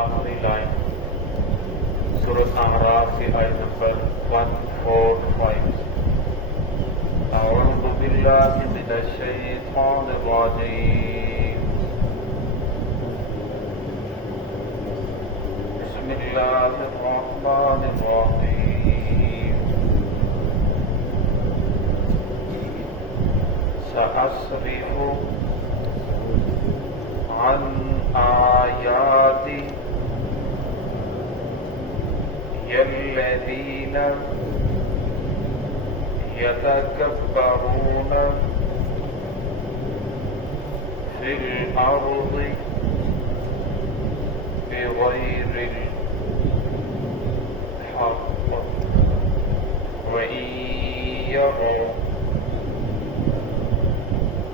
آخری لائن سورۃ اعراف کی آیت نمبر 145 اعوذ باللہ من الشیطان الرجیم بسم اللہ الرحمن الرحیم سأصرف عن آیاتی الذین یتکبرون فی الارض بغیر الحق وإن یروا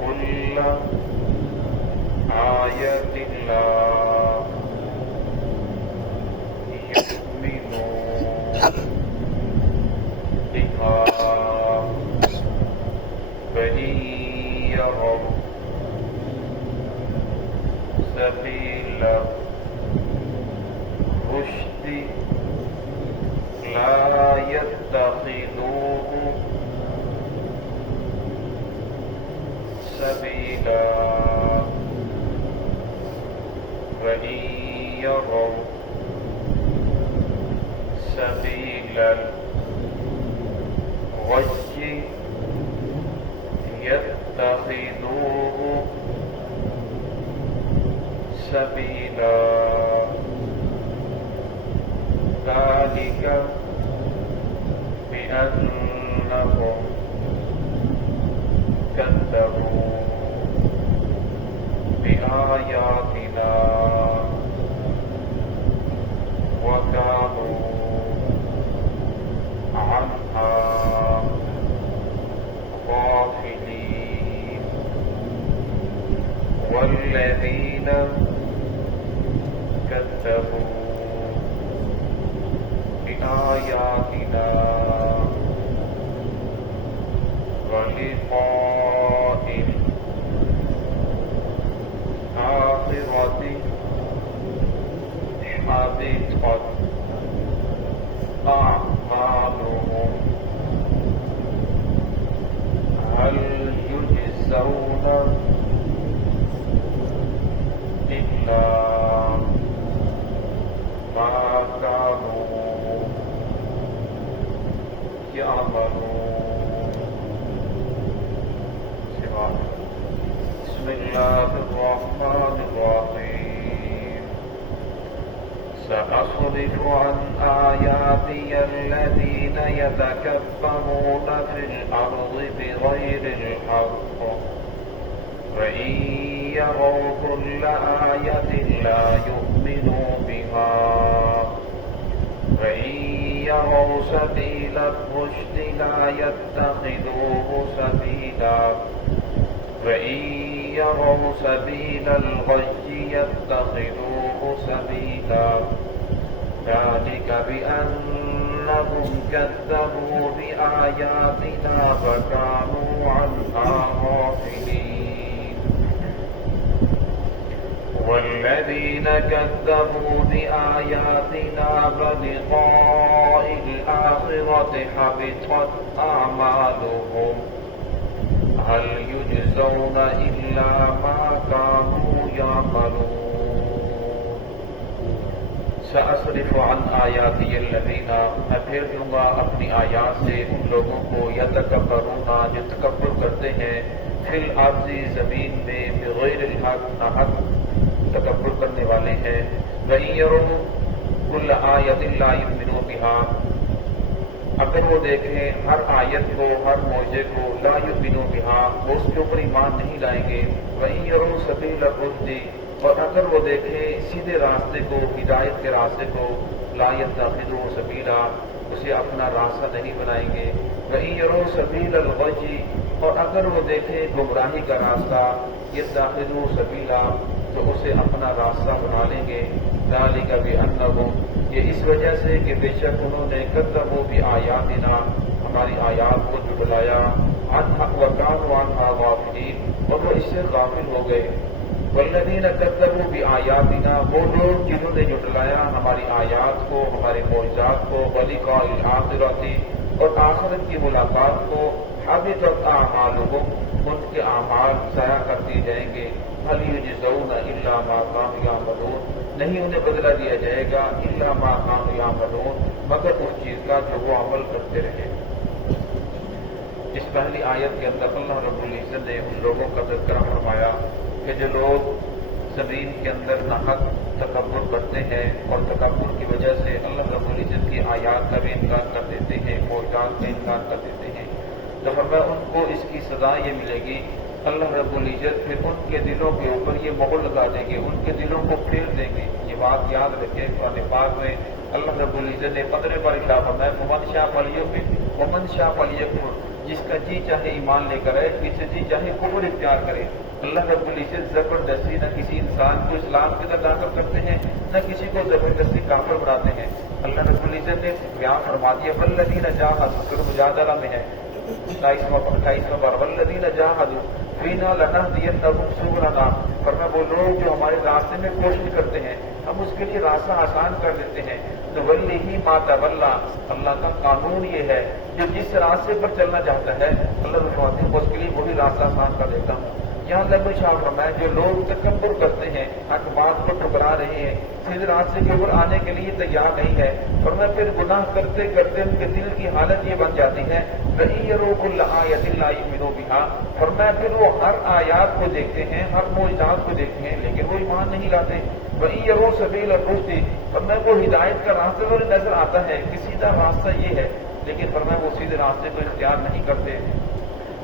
کل آیۃ لا وإن يروا سبيل الرشد لا يتخذوه سبيلا وإن يروا سبيل الغي يتخذوه سبيلا ذلك بأنهم كذبوا بآياتنا وكانوا عنها غافلين والذين كذبوا بآياتنا ولقاء الآخرة حبطت أعمالهم هل يجزون إلا ما كانوا يعملون. بسم الله الرحمن الرحيم سأصرف عن آياتي الذين يتكبرون في الأرض بغير الحق وإن يروا كل آية لا يؤمنوا بها وإن يروا سبيل الرشد لا يتخذوه سبيلا وإن يروا سبيل الغي يتخذوه سبيلا ذلك بأنهم كذبوا بآياتنا فكانوا عنها غافلين والذين كذبوا بآياتنا بلقاء الآخرة حبطت أعمالهم هل يجزون إلا ما كانوا يعملون. سأصرف عن آیاتی الذین میں پھیر دوں گا اپنی آیات سے ان لوگوں کو یتکبرون جو تکبر کرتے ہیں فی الارض زمین میں بغیر الحق ناحق تکبر کرنے والے ہیں وَإِن يَرَوْا كُلَّ آیَةٍ لَا يُؤْمِنُوا بِهَا اگر وہ دیکھیں ہر آیت کو ہر معجزے کو لا یؤمنوا بها وہ اس کے اوپر ایمان نہیں لائیں گے وَإِن يَرَوْا سَبِيلَ الرُّشْدِ اور اگر وہ دیکھیں سیدھے راستے کو ہدایت کے راستے کو لا يتخذوه سبیلا اسے اپنا راستہ نہیں بنائیں گے وَإِن يَرَوْا سَبِيلَ الْغَيِّ اور اگر وہ دیکھیں گمراہی کا راستہ يتخذوه سبیلا تو اسے اپنا راستہ بنا لیں گے ذَلِكَ بِأَنَّهُمْ یہ اس وجہ سے کہ بے شک انہوں نے کذبوا بآیاتنا ہماری آیات کو جھٹلایا وَكَانُوا عَنْهَا غَافِلِينَ اور وہ اس سے غافل ہو گئے والذین کذبوا بآیاتنا، وہ لوگ جنہوں نے جھٹلایا ہماری آیات کو، ہمارے معجزات کو، ولقاء الآخرۃ، اور آخرت کی ملاقات کو، حبطت اعمالهم، ان کے اعمال ضائع کر دیے جائیں گے، هل یجزون الا ما كانوا یعملون، نہیں انہیں بدلہ دیا جائے گا الا ما كانوا یعملون، مگر اس چیز کا جو وہ عمل کرتے رہے۔ اس پہلی آیت کے اندر اللہ رب العزت نے ان لوگوں کا تذکرہ فرمایا کہ جو لوگ زمین کے اندر ناحق تکبر کرتے ہیں اور تکبر کی وجہ سے اللہ رب العزت کی آیات کا بھی انکار کر دیتے ہیں، معجزات کا انکار کر دیتے ہیں، تو فرمایا ان کو اس کی سزا یہ ملے گی، اللہ رب العزت پھر ان کے دلوں کے اوپر یہ مہر لگا دیں گے، ان کے دلوں کو پھیر دیں گے۔ یہ بات یاد رکھیں، قرآن پاک میں اللہ رب العزت نے 15 بار ارشاد فرمایا ومن شاء فلیؤمن ومن شاء فلیکفر، جس کا جی چاہے ایمان لے کر آئے، جس سے جی چاہے کفر اختیار کرے۔ اللہ رب العزت زبردستی نہ کسی انسان کو اسلام کے اندر داخل کرتے ہیں، نہ کسی کو زبردستی کافر بناتے ہیں۔ اللہ رب العزت نے بیان فرما دیا والذین جاہدوا، مجادلہ میں ہے 28واں بار، والذین جاہدوا فینا لنہدینہم سبلنا، فرمایا وہ لوگ جو ہمارے راستے میں کوشش کرتے ہیں ہم اس کے لیے راستہ آسان کر دیتے ہیں۔ تو ولی ما تولا، اللہ کا قانون یہ ہے جو جس راستے پر چلنا چاہتا ہے اللہ رب اس کے لیے وہی راستہ آسان کر دیتا ہوں۔ یہاں لب شاہ فرمایا جو لوگ تکبر کرتے ہیں، حق بات کو ٹکرا رہے ہیں، سیدھے راستے کے اوپر آنے کے لیے تیار نہیں ہے، فرمایا پھر گناہ کرتے کرتے ان کے دل کی حالت یہ بن جاتی ہے وَإِن يَرَوْا كُلَّ آیَةٍ لَا يُؤْمِنُوا بِهَا، فرمایا پھر وہ ہر آیات کو دیکھتے ہیں، ہر معجزات کو دیکھتے ہیں، لیکن وہ ایمان نہیں لاتے۔ وَإِن يَرَوْا سَبِيلَ الرُّشْدِ، فرمایا وہ ہدایت کا راستہ انہیں نظر آتا ہے کہ سیدھا راستہ یہ ہے، لیکن فرمایا وہ سیدھے راستے کو اختیار نہیں کرتے۔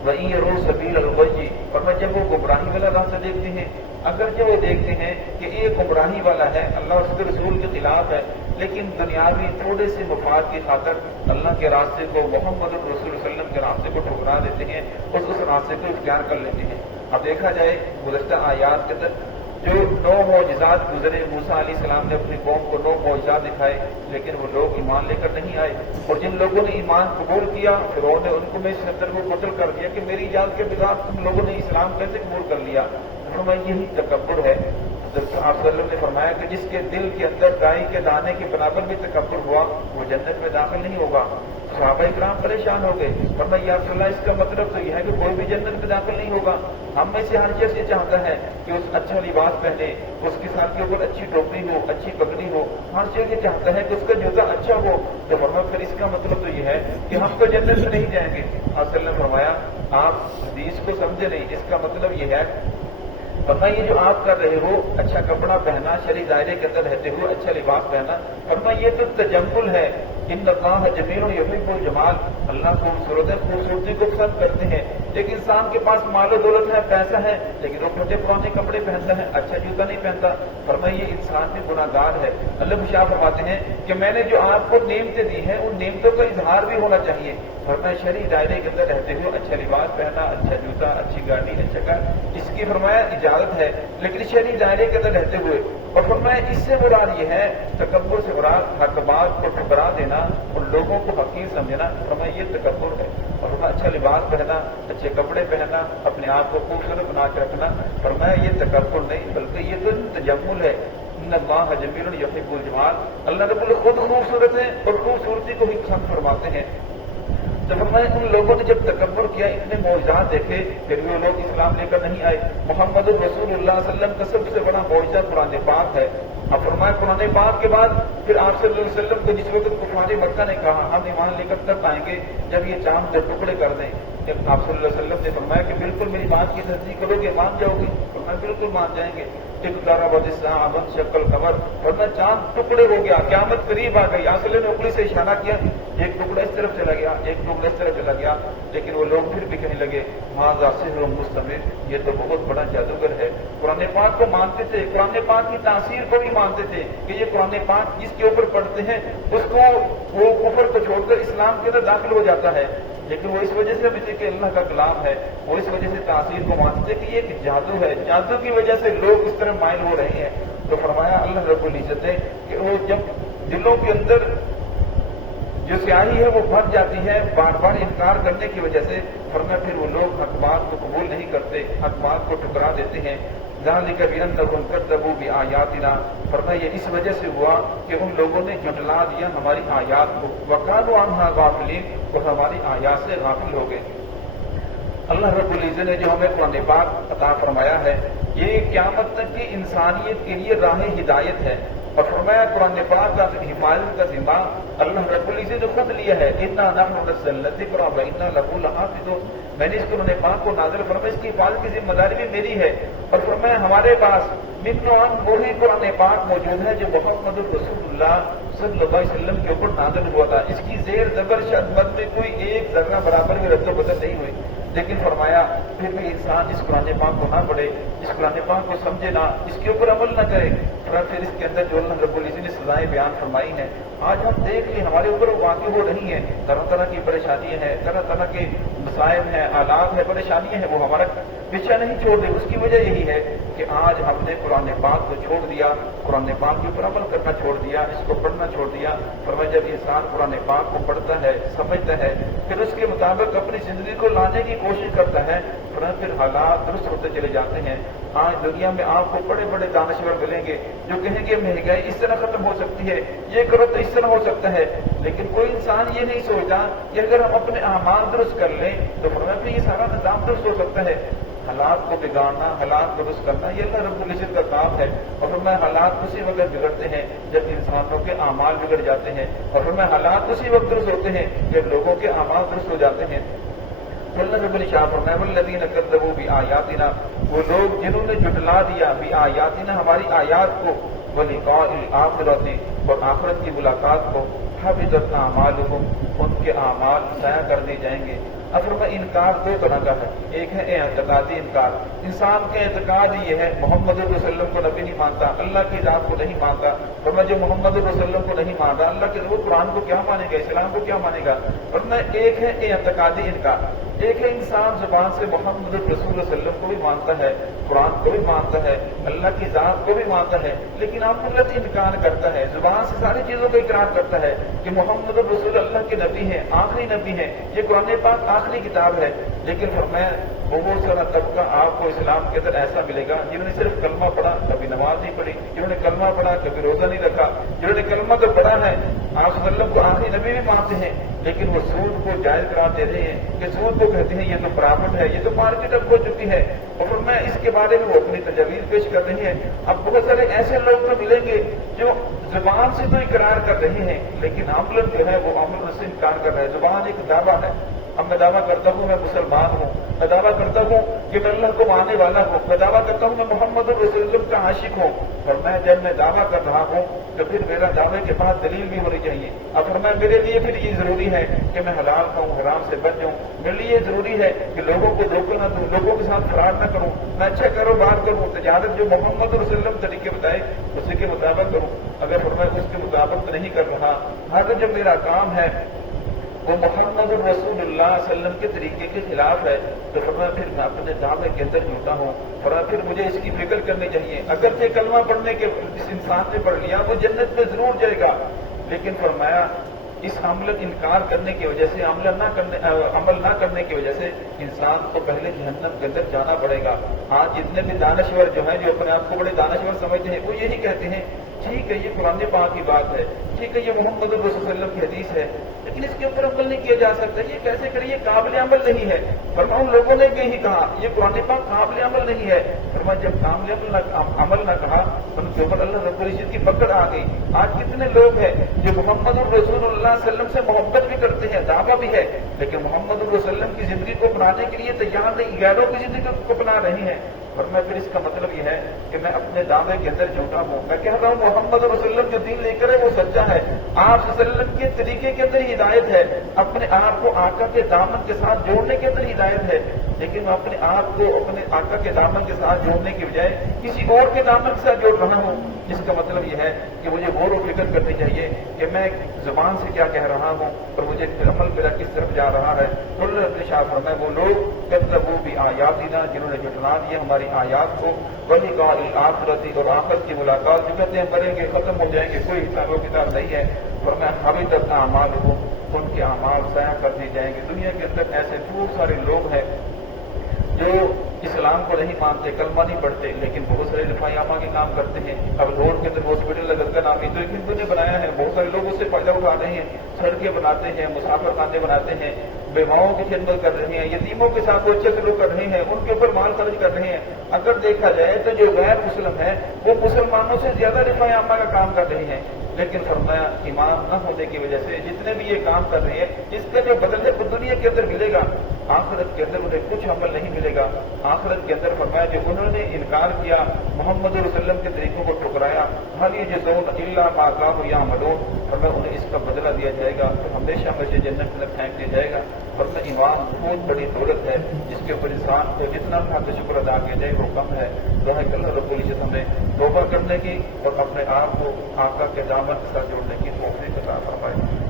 وَإِن يَرَوْا سَبِيلَ الْغَيِّ، فرمایا جب وہ گمراہی والا راستہ دیکھتے ہیں، اگرچہ وہ دیکھتے ہیں کہ یہ گمراہی والا ہے، اللہ اس کے رسول کے خلاف ہے، لیکن دنیاوی تھوڑے سے مفاد کی خاطر اللہ کے راستے کو، محمد رسول صلی اللہ علیہ وسلم کے راستے کو ٹھکرا دیتے ہیں، اس راستے کو اختیار کر لیتے ہیں۔ اب دیکھا جائے گزشتہ آیات کے اندر جو 9 معجزات گزرے، موسیٰ علیہ السلام نے اپنی قوم کو 9 معجزات دکھائے، لیکن وہ لوگ ایمان لے کر نہیں آئے، اور جن لوگوں نے ایمان قبول کیا فرعون نے ان کو میں 70 کو قتل کر دیا کہ میری اجازت کے بغیر تم لوگوں نے اسلام کیسے قبول کر لیا۔ فرمایا یہی تکبر ہے۔ آپ صلی اللہ علیہ وسلم نے فرمایا کہ جس کے دل کے اندر رائی کے دانے کے برابر بھی تکبر ہوا وہ جنت میں داخل نہیں ہوگا۔ صحابہ کرام پریشان ہو گئے، فرمایا یا رسول اللہ اس کا مطلب تو یہ ہے کہ کوئی بھی جنت میں داخل نہیں ہوگا۔ ہم میں سے ہر شخص یہ چاہتا ہے کہ اس اچھا لباس پہنے، اس کے ساتھ کے اوپر اچھی ٹوپی ہو، اچھی پگڑی ہو، ہر شخص یہ چاہتا ہے کہ اس کا جوتا اچھا ہو۔ تو فرمایا پھر اس کا مطلب تو یہ ہے کہ ہم تو جنت میں نہیں جائیں گے۔ آپ صلی اللہ علیہ وسلم نے فرمایا آپ حدیث کو سمجھے نہیں، اس کا مطلب یہ ہے فرمایا یہ جو آپ کر رہے ہو، اچھا کپڑا پہنا، شرعی دائرے کے اندر رہتے ہوئے اچھا لباس پہنا، فرمایا یہ تو تجمل ہے۔ ان اللہ جمیل یحب الجمال، اللہ خوبصورتی کو پسند کرتے ہیں، لیکن انسان کے پاس مال و دولت ہے، پیسہ ہے، لیکن وہ پھٹے پرانے کپڑے پہنتا ہے، اچھا جوتا نہیں پہنتا۔ فرمایا یہ انسان بھی گناہ گار ہے۔ اللہ شاہ فرماتے ہیں کہ میں نے جو آپ کو نعمتیں دی ہیں ان نعمتوں کا اظہار بھی ہونا چاہیے۔ فرمایا شرعی دائرے کے اندر رہتے ہوئے اچھا لباس پہنا، اچھا جوتا، اچھی گاڑی، اچھا گھر، اس کی فرمایا اجازت ہے، لیکن شرعی دائرے کے اندر رہتے ہوئے۔ اور فرمایا اس سے مراد یہ ہے تکبر سے مراد حق بات کو ٹھکرا دینا اور لوگوں کو حقیر سمجھنا، فرمایا یہ تکبر ہے۔ اور فرمایا اچھا لباس پہنا، اچھے کپڑے پہننا، اپنے آپ کو خوبصورت بنا کے رکھنا، فرمایا یہ تکبر نہیں بلکہ یہ تو تجمل ہے۔ ان اللہ جمیل یحب الجمال، اللہ رب العزت خود خوبصورت ہے اور خوبصورتی کو ہی پسند فرماتے ہیں۔ تو فرمایا ان لوگوں نے جب تکبر کیا، اتنے معجزات دیکھے، پھر بھی وہ لوگ اسلام لے کر نہیں آئے۔ محمد رسول اللہ صلی اللہ علیہ وسلم کا سب سے بڑا معجزہ قرآن پاک ہے۔ اب فرمایا قرآن پاک کے بعد پھر آپ صلی اللہ علیہ وسلم کو جس وقت کفار مکہ نے کہا ہم ایمان لے کر تب آئیں گے جب یہ چاند کے ٹکڑے کر دیں، جب آپ صلی اللہ علیہ وسلم نے فرمایا کہ بالکل میری بات کی تصدیق کرو گے، مان جاؤ گے، فرمایا بالکل مان جائیں گے۔ شکل قمر، ورنہ چاند ٹکڑے ہو گیا، قیامت قریب آ گئی۔ آپ نے انگلی سے اشارہ کیا، ایک ٹکڑا اس طرف چلا گیا، ایک ٹکڑا اس طرف چلا گیا، لیکن وہ لوگ پھر بھی کہنے لگے ماذا سحر مستمر، یہ تو بہت بڑا جادوگر ہے۔ قرآن پاک کو مانتے تھے، قرآن پاک کی تاثیر کو بھی مانتے تھے کہ یہ قرآن پاک جس کے اوپر پڑھتے ہیں اس کو وہ کفر کو چھوڑ کر اسلام کے اندر داخل ہو جاتا ہے، لیکن وہ اس وجہ سے بھی تھے کہ اللہ کا کلام ہے، وہ اس وجہ سے تاثیر کو مانتے تھے کہ یہ ایک جادو ہے، جادو کی وجہ سے لوگ اس طرح مائل ہو رہے ہیں۔ تو فرمایا اللہ رب العزت نے کہ وہ جب دلوں کے اندر جو سیاہی ہے وہ بھر جاتی ہے بار بار انکار کرنے کی وجہ سے، فرمایا پھر وہ لوگ حق بات کو قبول نہیں کرتے، حق بات کو ٹھکرا دیتے ہیں۔ ذالک بأنہم کذبوا بآیاتنا، فرمایا یہ اس وجہ سے ہوا کہ ان لوگوں نے جھٹلا دیا ہماری آیات کو، وکانوا عنہا غافلین، اور ہماری آیات سے غافل ہو گئے۔ اللہ رب العزت نے جو ہمیں قرآن پاک عطا فرمایا ہے یہ قیامت تک کی انسانیت کے لیے راہ ہدایت ہے، اور فرمایا قرآن پاک کا حفاظت کا ذمہ اللہ رب العزت نے خود لیا ہے، انا نحن نزلنا الذکر وانا لہ لحافظون، میں نے اس قرآن پاک کو نازل فرمایا، اس کی حفاظت کی ذمہ داری بھی میری ہے، اور فرمایا ہمارے پاس مثل وہی قرآن پاک موجود ہے جو محمد رسول اللہ صلی اللہ علیہ وسلم کے اوپر نازل ہوا تھا، اس کی زیر زبر شد مت میں کوئی ایک ذرہ برابر بھی رد و بدل نہیں ہوئی، لیکن فرمایا پھر بھی انسان اس قرآن پاک کو نہ پڑھے، اس قرآن پاک کو سمجھے نہ، اس کے اوپر عمل نہ کرے، پھر اس کے اندر جو اللہ رب العزت نے سزائیں بیان فرمائی ہیں آج ہم دیکھ لیں ہمارے اوپر واقع ہو رہی ہیں، طرح طرح کی پریشانیاں ہیں، طرح طرح کے مسائل ہیں، آلات ہیں، پریشانیاں ہیں، وہ ہمارا پیچھا نہیں چھوڑ دے، اس کی وجہ یہی ہے کہ آج ہم نے قرآن پاک کو چھوڑ دیا، قرآن پاک کے اوپر عمل کرنا چھوڑ دیا، اس کو پڑھنا چھوڑ دیا۔ فرمایا جب انسان قرآن پاک کو پڑھتا ہے، سمجھتا ہے، پھر اس کے مطابق اپنی زندگی کو لانے کی کوشش کرتا ہے، پھر حالات درست ہوتے چلے جاتے ہیں۔ آج دنیا میں آپ کو بڑے بڑے دانشور ملیں گے جو کہیں گے مہنگائی اس طرح ختم ہو سکتی ہے، یہ کرو تو اس طرح ہو سکتا ہے، لیکن کوئی انسان یہ نہیں سوچتا کہ اگر ہم اپنے اعمال درست کر لیں تو فرمایا کہ یہ سارا نظام درست ہو سکتا ہے۔ حالات کو بگاڑنا، حالات درست کرنا یہ اللہ رب العزت کا کام ہے، اور فرمایا حالات اسی وقت بگڑتے ہیں جب انسانوں کے اعمال بگڑ جاتے ہیں، اور فرمایا حالات اسی وقت درست ہوتے ہیں جب لوگوں کے اعمال درست ہو جاتے ہیں۔ اللہ رب العزت فرمایا والذین کذبوا بآیاتنا، وہ لوگ جنہوں نے جھٹلا دیا بآیاتنا ہماری آیات کو، ولقاء الآخرۃ اور آخرت کی ملاقات کو، حبطت اعمالہم ان کے اعمال ضائع کر دی جائیں گے۔ اصل میں انکار دو طرح کا ہے، ایک ہے اعتقادی انکار، انسان کا اعتقاد یہ ہے محمد صلی اللہ علیہ وسلم کو نبی نہیں مانتا، اللہ کی ذات کو نہیں مانتا، اور میں جو محمد صلی اللہ علیہ وسلم کو نہیں مانتا اللہ کے وہ قرآن کو کیا مانے گا، اسلام کو کیا مانے گا۔ اور میں ایک ہے اعتقادی انکار، ایک ہے انسان زبان سے محمد رسول اللہ صلی اللہ علیہ وسلم کو بھی مانتا ہے، قرآن کو بھی مانتا ہے، اللہ کی ذات کو بھی مانتا ہے، لیکن آپ غلط انکار کرتا ہے، زبان سے ساری چیزوں کا اقرار کرتا ہے کہ محمد رسول اللہ کے نبی ہیں، آخری نبی ہیں، یہ قرآن پاک آخری کتاب ہے، لیکن فرمایا بہت سارا طبقہ آپ کو اسلام کے اندر ایسا ملے گا جنہوں نے صرف کلمہ پڑھا کبھی نماز نہیں پڑھی، جنہوں نے کلمہ پڑھا کبھی روزہ نہیں رکھا، جنہوں نے کلمہ تو پڑھا ہے آپ صلی اللہ علیہ وسلم کو آخری نبی بھی مانتے ہیں، لیکن وہ سود کو جائز قرار دے رہے ہیں کہ سود کو کہتے ہیں یہ تو پرافٹ ہے، یہ تو مارکیٹ اب ہو چکی ہے، اور میں اس کے بارے میں وہ اپنی تجاویز پیش کر رہی ہیں۔ اب بہت سارے ایسے لوگ تو ملیں گے جو زبان سے تو اقرار کر رہے ہیں لیکن عمل جو ہے وہ عمل سے انکار کر رہے ہیں۔ زبان ایک دعویٰ ہے، اب میں دعویٰ کرتا ہوں میں مسلمان ہوں، میں دعویٰ کرتا ہوں کہ میں اللہ کو ماننے والا ہوں، میں دعویٰ کرتا ہوں میں محمد رسول اللہ کا عاشق ہوں، اور میں جب میں دعویٰ کر رہا ہوں تو پھر میرا دعوے کے بعد دلیل بھی ہونی چاہیے۔ اب فرمایا میرے لیے پھر یہ ضروری ہے کہ میں حلال کھاؤں، حرام سے بچ جاؤں، میرے لیے یہ ضروری ہے کہ لوگوں کو دھوکہ نہ دوں، لوگوں کے ساتھ فراڈ نہ کروں، میں اچھا کاروبار کروں، تجارت جو محمد رسول اللہ طریقے بتائے اسی کے مطابق کروں۔ اگر فرمایا اس کے مطابق نہیں کر رہا، اگر جو میرا کام ہے وہ محمد رسول اللہ صلی اللہ علیہ وسلم کے طریقے کے خلاف ہے تو فرمایا پھر میں اپنے دعوے کے اندر جھوٹا ہوں، فرمایا پھر مجھے اس کی فکر کرنی چاہیے۔ اگرچہ کلمہ پڑھنے کے اس انسان نے پڑھ لیا وہ جنت میں ضرور جائے گا، لیکن فرمایا اس عمل انکار کرنے کی وجہ سے عمل نہ کرنے کی وجہ سے انسان کو پہلے جہنم کے اندر جانا پڑے گا۔ آج جتنے بھی دانشور جو ہیں جو اپنے آپ کو بڑے دانشور سمجھتے ہیں وہ یہی کہتے ہیں ٹھیک ہے یہ قرآن پاک کی بات ہے، ٹھیک ہے یہ محمد رسول صلی اللہ علیہ وسلم کی حدیث ہے، لیکن اس کے اوپر عمل نہیں کیا جا سکتا، یہ کیسے کرے، یہ قابل عمل نہیں ہے۔ فرمایا ان لوگوں نے یہی کہا یہ قرآن پاک قابل عمل نہیں ہے، فرمایا جب قابل عمل نہ کہا ان کے اوپر اللہ رب العزت کی پکڑ آ گئی۔ آج کتنے لوگ ہیں جو محمد رسول اللہ صلی اللہ علیہ وسلم سے محبت بھی کرتے ہیں، دعویٰ بھی ہے، لیکن محمد رسول اللہ کی زندگی کو اپنانے کے لیے تیار نہیں، غیروں کی زندگی کو اپنا رہے ہیں۔ اور میں پھر اس کا مطلب یہ ہے کہ میں اپنے دعوے کے اندر جھوٹا ہوں، میں کہہ رہا ہوں محمد رسول اللہ جو دین لے کر ہے وہ سچا ہے، آپ صلی اللہ علیہ وسلم کے طریقے کے اندر ہدایت ہے، اپنے آپ کو آقا کے دامن کے ساتھ جوڑنے کے اندر ہدایت ہے، لیکن میں اپنے آپ کو اپنے آقا کے دامن کے ساتھ جوڑنے کی بجائے کسی اور کے دامن کے ساتھ جوڑ رہا ہوں۔ اس کا مطلب یہ ہے کہ مجھے غور و فکر کرنی چاہیے کہ میں زبان سے کیا کہہ رہا ہوں اور مجھے عمل میرا کس طرف جا رہا ہے۔ اللہ اپنے شاہ فرمائے وہ لوگ کذبوا بآیاتنا جنہوں نے جھٹلا دیا ہماری آیات کو، ولقاء الآخرۃ اور آخرت کی ملاقات جو کہتے ہیں مریں گے ختم ہو جائیں گے کوئی حساب و کتاب نہیں ہے، فرمایا حبطت اعمالہم ان کے اعمال ضائع کر دی جائیں گے۔ دنیا کے اندر ایسے بہت سارے لوگ ہیں جو اسلام کو نہیں مانتے، کلمہ نہیں پڑھتے، لیکن بہت سارے رفاہی عامہ کے کام کرتے ہیں۔ اب روڈ کے اندر ہاسپٹل اگر کا نام تو ایک نے بنایا ہے، بہت سارے لوگ اس سے فائدہ اٹھا رہے ہیں، سڑکیں بناتے ہیں، مسافر خانے بناتے ہیں، بیواؤں کی خدمت کر رہے ہیں، یتیموں کے ساتھ وہ اچھے سلوک کر رہے ہیں، ان کے اوپر مال خرچ کر رہے ہیں۔ اگر دیکھا جائے تو جو غیر مسلم ہے وہ مسلمانوں سے زیادہ رفاہی عامہ کا کام کر رہے ہیں، لیکن فرمایا ایمان نہ ہونے کی وجہ سے جتنے بھی یہ کام کر رہے ہیں اس کے جو بدلے وہ دنیا کے اندر ملے گا، آخرت کے اندر انہیں کچھ عمل نہیں ملے گا۔ آخرت کے اندر فرمایا جو انہوں نے انکار کیا، محمد رسول اللہ علیہ وسلم کے طریقوں کو ٹھکرایا، حال یہ جزون الا ما کانوا یعملون، فرمایا انہیں اس کا بدلہ دیا جائے گا تو ہمیشہ ہمیشہ جنت میں پھینک دیا جائے گا۔ فرمایا ایمان بہت بڑی دولت ہے جس کے اوپر انسان کو جتنا حد شکر ادا کیا جائے وہ کم ہے۔ دعا کہ اللہ رب العزت ہمیں توبہ کرنے کی اور اپنے آپ کو آقا کے دامن کے ساتھ جوڑنے کی توفیق عطا فرمائے۔